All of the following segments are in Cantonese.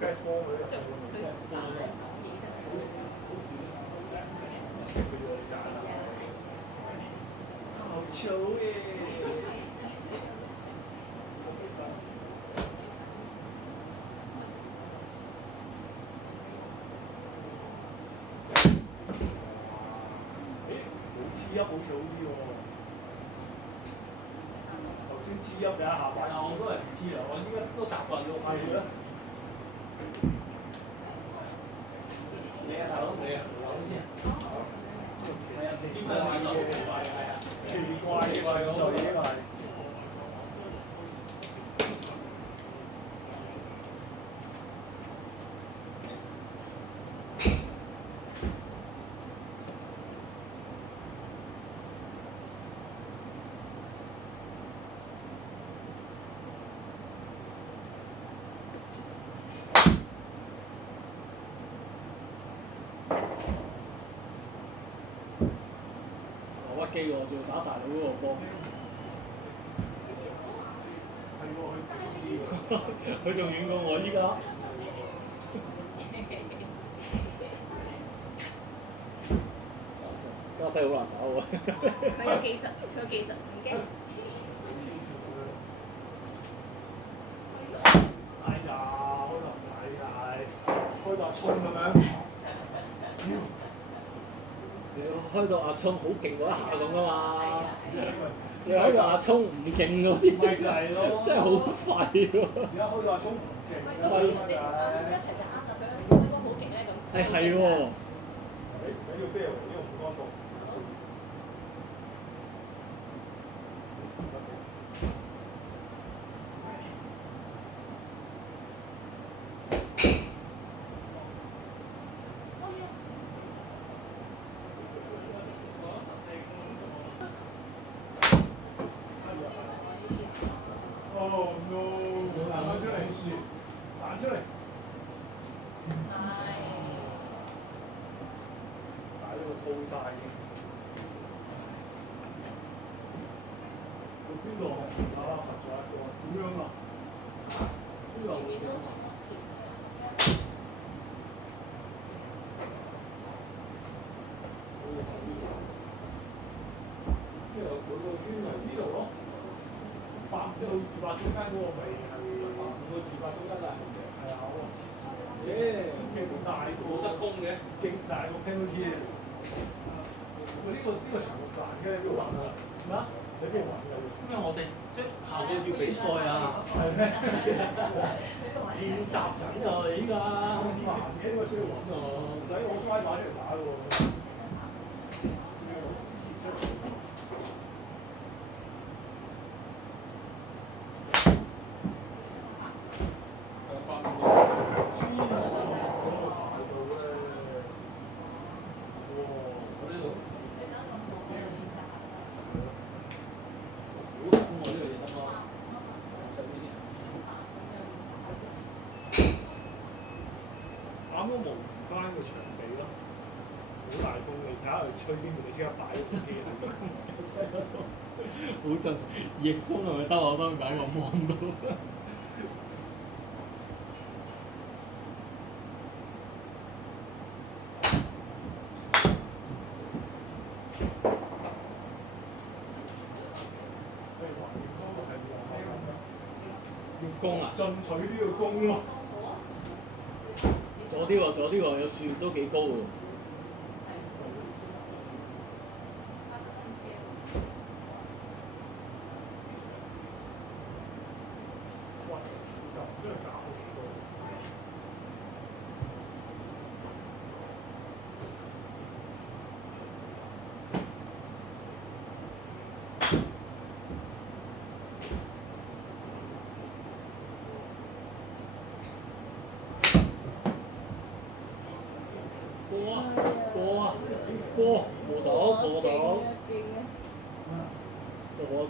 baseball 嗰啲入去佢打你講嘢真係。佢要你賺啊！好醜嘅。T 一好似好啲喎，頭先 T 一第一下擺，我都係 T 啊，我依家都習慣咗。係啦。你啊，大佬，你啊，攞先。好。係啊，奇怪嘅，奇怪嘅程序呢個係。機喎，仲要打大佬嗰個波。係喎，佢仲遠過我依家。加西好難打喎。佢有技術，佢有技術唔驚。哎呀，開到衝咁樣。你開到阿聰好勁嗰一下咁啊嘛，你開到阿聰唔勁嗰啲，咪就係咯，真係好廢喎。而家開到阿聰唔勁，咁我哋阿聰一齊就啱啦，佢嗰時嗰個好勁咧咁。係喎。呢個 fail，呢個唔乾淨。Oh no！ 彈出嚟，彈出嚟。打呢個鋪晒嘅。到邊度啊？罰咗一個，點樣啊？邊度？呢度佢個圈係呢度咯。即係200中間嗰個咪係個200中間都係紅嘅。係啊，我耶，勁大個，冇得攻嘅，勁大個 penalty 啊！喂，呢個場咁難嘅，你邊度揾啊？咩啊？你邊度揾㗎？因為我哋即係下個月比賽啊，係咩？練習緊啊！依家咁難嘅呢個需要揾啊，唔使攞齋打出嚟打喎。啱都模擬翻個場地咯，好大風，你睇下佢吹邊度，你即刻擺部機喺度。好真實，逆風係咪得我當擺個 mon 度？要攻啊！進取都要攻咯。左啲喎，左啲喎，有樹都幾高喎。過到，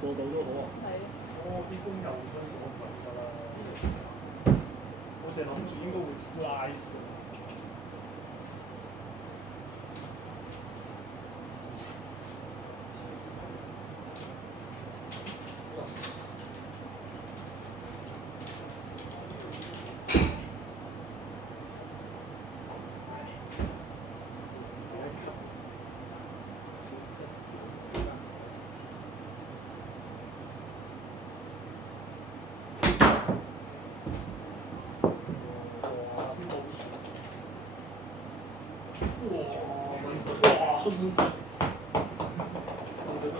過到都好啊。啲風又吹咗嚟㗎啦，我淨係諗住應該會 slice 嘅。噴水。噴水。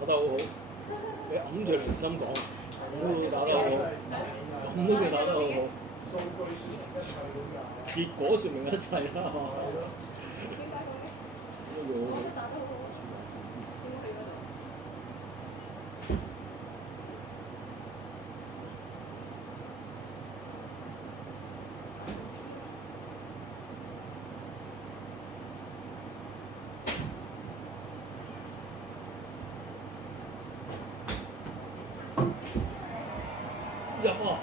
打得好好，你揞住良心講，咁都打得好好，咁都叫打得好好。結果説明一切啦，係嘛？入啊！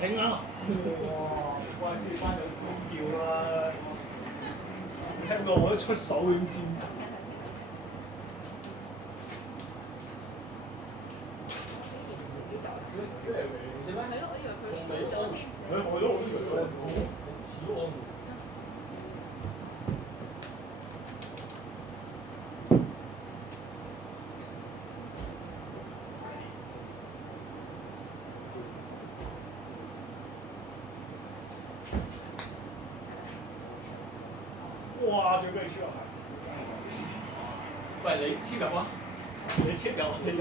停啊！哇！關師班有尖叫啦，聽到我一出手已經尖叫。我都以為佢似我。哇！最尾超入係。喂，你超入啊！你超入，你入，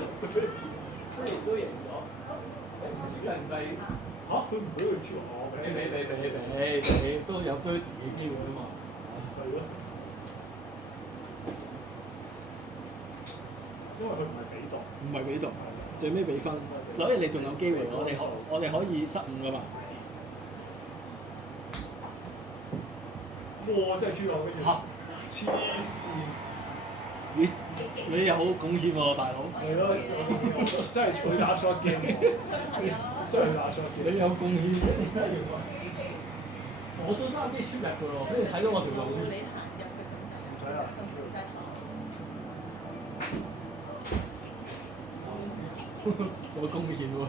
雖然都贏咗。人哋嚇！佢唔俾佢超入我俾都有杯嘅機會啊嘛。係咯。因為佢唔係比檔。唔係比檔，最尾比分，所以你仲有機會。我哋可以失誤噶嘛。哇！真係超有跟住。嚇！黐線！咦？你有貢獻喎，大佬。係咯，真係佢打 short game 喎，真係打 short game。你有貢獻嘅，點解要啊？我都爭啲超入㗎喎，俾你睇到我條路你先。行入去咁就咁就晒有貢獻喎。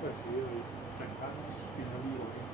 因為主要突然間變咗呢個。